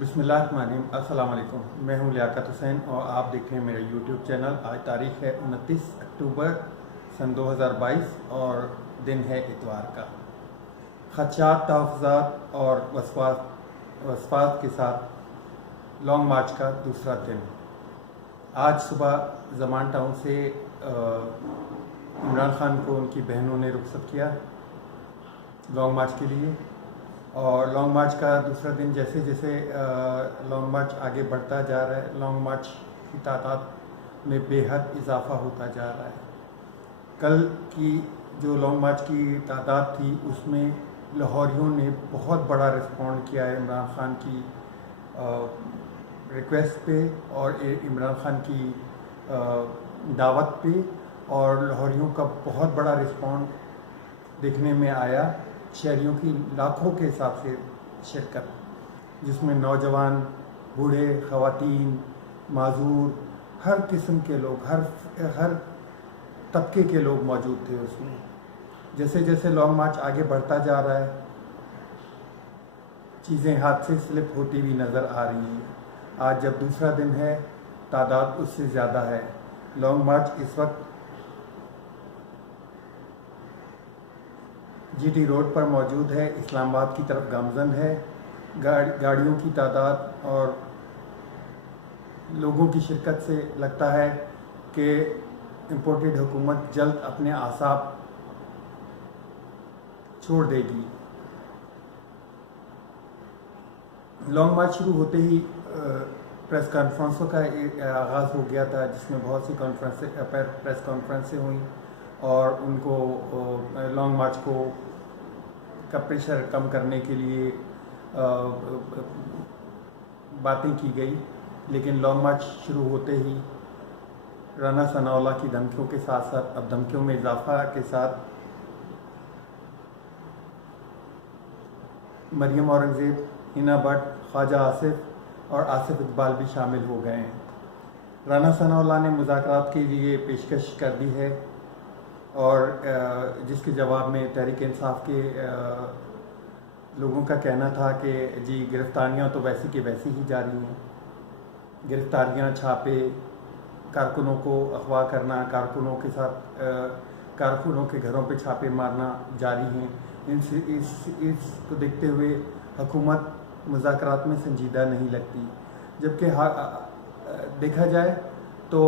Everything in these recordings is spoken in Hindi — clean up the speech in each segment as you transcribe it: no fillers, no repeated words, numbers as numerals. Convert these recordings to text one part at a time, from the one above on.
बिस्मिल्लाहिर्रहमानिर्रहीम। अस्सलाम वालेकुम। मैं हूं लियाकत हुसैन और आप देख रहे हैं मेरा यूट्यूब चैनल। आज तारीख़ है 29 अक्टूबर सन 2022 और दिन है इतवार का। ख़दशात, तहफ़्फ़ुज़ात और वसवास के साथ लॉन्ग मार्च का दूसरा दिन। आज सुबह ज़मान टाउन से इमरान खान को उनकी बहनों ने रुखसत किया लॉन्ग मार्च के लिए। और लॉन्ग मार्च का दूसरा दिन जैसे जैसे लॉन्ग मार्च आगे बढ़ता जा रहा है, लॉन्ग मार्च की तादाद में बेहद इजाफा होता जा रहा है। कल की जो लॉन्ग मार्च की तादाद थी उसमें लाहौरियों ने बहुत बड़ा रिस्पॉन्ड किया है इमरान खान की रिक्वेस्ट पे और इमरान खान की दावत पे, और लाहौरियों का बहुत बड़ा रिस्पॉन्ड देखने में आया। शहरियों की लाखों के हिसाब से शिरकत, जिसमें नौजवान, बूढ़े, ख़वातीन, माजूर, हर किस्म के लोग, हर तबके के लोग मौजूद थे उसमें। जैसे जैसे लॉन्ग मार्च आगे बढ़ता जा रहा है, चीज़ें हाथ से स्लिप होती हुई नज़र आ रही हैं। आज जब दूसरा दिन है, तादाद उससे ज़्यादा है। लॉन्ग मार्च इस वक्त जीटी रोड पर मौजूद है, इस्लामाबाद की तरफ गामजन है। गाड़ियों की तादाद और लोगों की शिरकत से लगता है कि इम्पोर्टेड हुकूमत जल्द अपने आसाब छोड़ देगी। लॉन्ग मार्च शुरू होते ही प्रेस कॉन्फ्रेंसों का आगाज़ हो गया था, जिसमें बहुत सी प्रेस कॉन्फ्रेंसें हुई और उनको लॉन्ग मार्च का प्रेशर कम करने के लिए बातें की गई। लेकिन लॉन्ग मार्च शुरू होते ही राना सनाउल्लाह की धमकियों के साथ साथ अब धमकियों में इजाफा के साथ मरियम औरंगज़ेब, हिना भट्ट, ख्वाजा आसिफ और आसिफ इकबाल भी शामिल हो गए हैं। राना सनाउल्लाह ने मुज़ाकरात के लिए पेशकश कर दी है और जिसके जवाब में तहरीक इंसाफ के लोगों का कहना था कि जी गिरफ्तारियां तो वैसी की वैसी ही जारी हैं। गिरफ्तारियां, छापे, कारकुनों को अगवा करना, कारकुनों के घरों पे छापे मारना जारी हैं। इसको देखते हुए हुकूमत मुज़ाकरात में संजीदा नहीं लगती। जबकि देखा जाए तो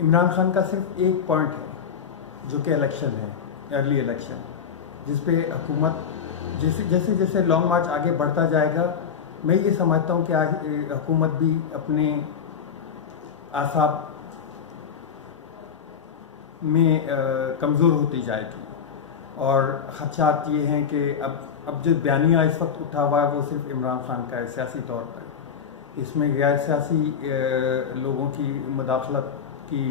इमरान खान का सिर्फ एक पॉइंट है जो कि इलेक्शन है, अर्ली इलेक्शन, जिस पे हुकूमत जैसे जैसे लॉन्ग मार्च आगे बढ़ता जाएगा, मैं ये समझता हूँ कि हुकूमत भी अपने आसाब में कमज़ोर होती जाएगी। और ख़दशात ये हैं कि अब जो बयानिया इस वक्त उठा हुआ है वो सिर्फ इमरान खान का है सियासी तौर पर। इसमें गैर सियासी लोगों की मुदाखलत की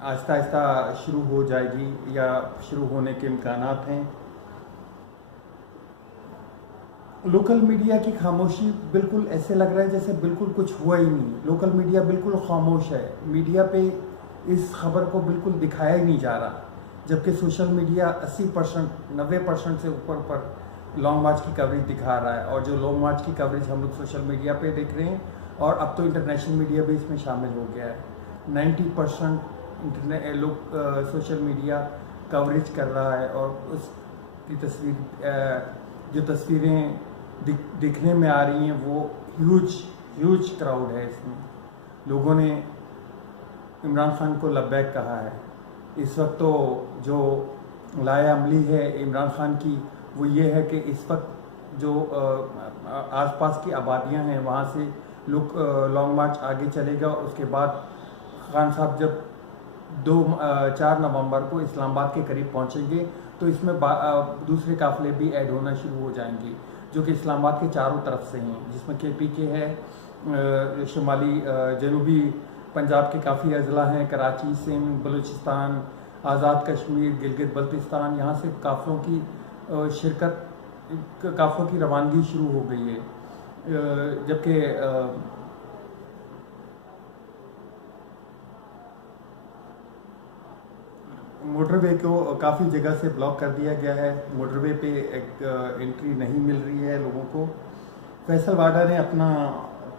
आहिस्ता आहिस्ता शुरू हो जाएगी या शुरू होने के इम्कानात हैं। लोकल मीडिया की खामोशी बिल्कुल ऐसे लग रहा है जैसे बिल्कुल कुछ हुआ ही नहीं। लोकल मीडिया बिल्कुल खामोश है। मीडिया पे इस खबर को बिल्कुल दिखाया ही नहीं जा रहा, जबकि सोशल मीडिया 80%, 90% से ऊपर पर लॉन्ग मार्च की कवरेज दिखा रहा है। और जो लॉन्ग मार्च की कवरेज हम लोग सोशल मीडिया पे देख रहे हैं, और अब तो इंटरनेशनल मीडिया भी इसमें शामिल हो गया है। 90% लोग सोशल मीडिया कवरेज कर रहा है और उसकी जो तस्वीरें दिखने में आ रही हैं वो ह्यूज क्राउड है। इसमें लोगों ने इमरान खान को लब्बैक कहा है। इस वक्त तो जो लाया अमली है इमरान खान की वो ये है कि इस वक्त जो आसपास की आबादियां हैं वहाँ से लोग लॉन्ग मार्च आगे चलेगा। उसके बाद खान साहब जब 4 नवंबर को इस्लामाबाद के करीब पहुंचेंगे तो इसमें दूसरे काफ़िले भी ऐड होना शुरू हो जाएंगे, जो कि इस्लामाबाद के चारों तरफ से हैं, जिसमें KPK है, शुमाली जनूबी पंजाब के काफ़ी अजला हैं, कराची, सिंध, बलूचिस्तान, आज़ाद कश्मीर, गिलगित बल्तिस्तान, यहाँ से काफ़िलों की रवानगी शुरू हो गई है। जबकि मोटरवे को काफ़ी जगह से ब्लॉक कर दिया गया है। मोटरवे पे एक एंट्री नहीं मिल रही है लोगों को। फैसल वाडा ने अपना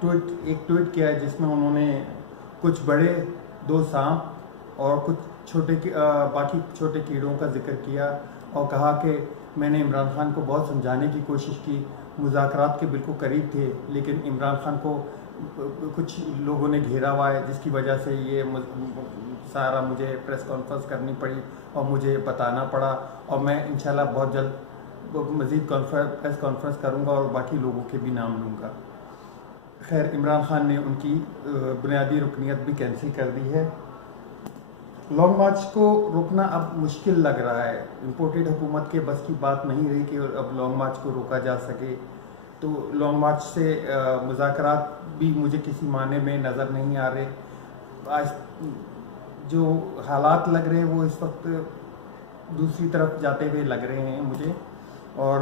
एक ट्वीट किया है जिसमें उन्होंने कुछ बड़े 2 सांप और कुछ बाकी छोटे कीड़ों का जिक्र किया और कहा कि मैंने इमरान खान को बहुत समझाने की कोशिश की, मुज़ाकरात के बिल्कुल करीब थे, लेकिन इमरान खान को कुछ लोगों ने घेरा हुआ है जिसकी वजह से ये सारा मुझे प्रेस कॉन्फ्रेंस करनी पड़ी और मुझे बताना पड़ा, और मैं इंशाल्लाह बहुत जल्द मज़ीद प्रेस कॉन्फ्रेंस करूँगा और बाकी लोगों के भी नाम लूँगा। खैर, इमरान खान ने उनकी बुनियादी रुकनीत भी कैंसिल कर दी है। लॉन्ग मार्च को रोकना अब मुश्किल लग रहा है। इम्पोर्टेड हुकूमत के बस की बात नहीं रही कि अब लॉन्ग मार्च को रोका जा सके, तो लॉन्ग मार्च से मुज़ाकरात भी मुझे किसी माने में नज़र नहीं आ रहे। आज जो हालात लग रहे हैं वो इस वक्त दूसरी तरफ जाते हुए लग रहे हैं मुझे, और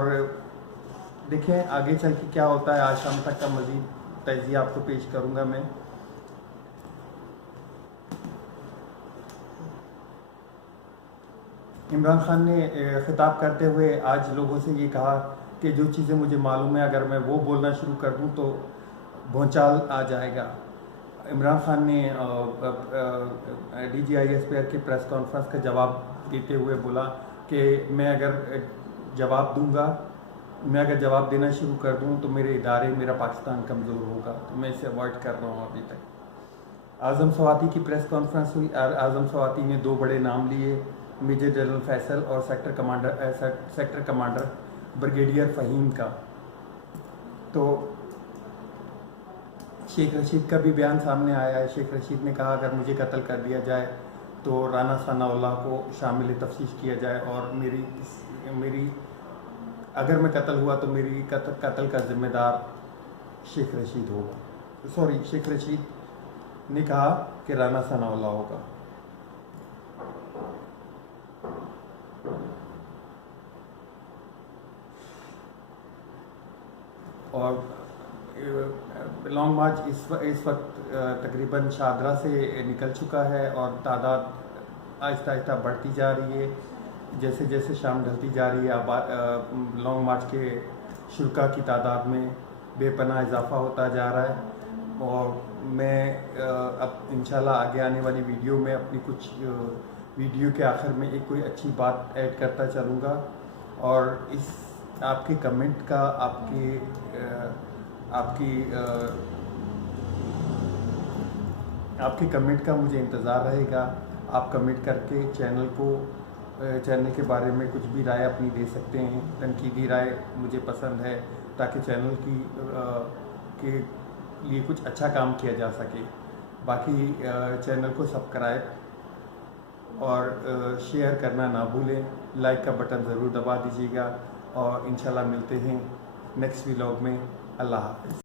देखें आगे चल के क्या होता है। आज शाम तक का मज़ीद तजिया आपको पेश करूँगा मैं। इमरान खान ने खिताब करते हुए आज लोगों से ये कहा कि जो चीज़ें मुझे मालूम है अगर मैं वो बोलना शुरू कर दूँ तो भूचाल आ जाएगा। इमरान खान ने DGISPR के प्रेस कॉन्फ्रेंस का जवाब देते हुए बोला कि मैं अगर जवाब देना शुरू कर दूँ तो मेरे इदारे, मेरा पाकिस्तान कमज़ोर होगा, तो मैं इसे अवॉइड कर रहा हूँ अभी तक। आज़म सवाती की प्रेस कॉन्फ्रेंस हुई। आज़म सवाती ने 2 बड़े नाम लिए, मेजर जनरल फैसल और सेक्टर कमांडर ब्रिगेडियर फ़हीम का। तो शेख रशीद का भी बयान सामने आया है। शेख रशीद ने कहा अगर मुझे कत्ल कर दिया जाए तो राना सनाउल्लाह को शामिल तफ्तीश किया जाए, और मेरी अगर मैं कत्ल हुआ तो मेरी कत्ल का जिम्मेदार शेख रशीद होगा। शेख रशीद ने कहा कि राना सनाउल्लाह होगा। और लॉन्ग मार्च इस वक्त तकरीबन शादरा से निकल चुका है और तादाद आहिस्ता आहिस्ता बढ़ती जा रही है। जैसे जैसे शाम ढलती जा रही है लॉन्ग मार्च के शुल्का की तादाद में बेपनाह इजाफा होता जा रहा है। और मैं अब इंशाल्लाह आगे आने वाली वीडियो में अपनी कुछ वीडियो के आखिर में एक कोई अच्छी बात ऐड करता चलूँगा, और इस आपके कमेंट का आपके कमेंट का मुझे इंतज़ार रहेगा। आप कमेंट करके चैनल के बारे में कुछ भी राय अपनी दे सकते हैं। तनकीदी राय मुझे पसंद है ताकि चैनल के लिए कुछ अच्छा काम किया जा सके। बाकी चैनल को सब्सक्राइब और शेयर करना ना भूलें। लाइक का बटन ज़रूर दबा दीजिएगा, और इंशाल्लाह मिलते हैं नेक्स्ट व्लॉग में। अल्लाह हाफ़िज़।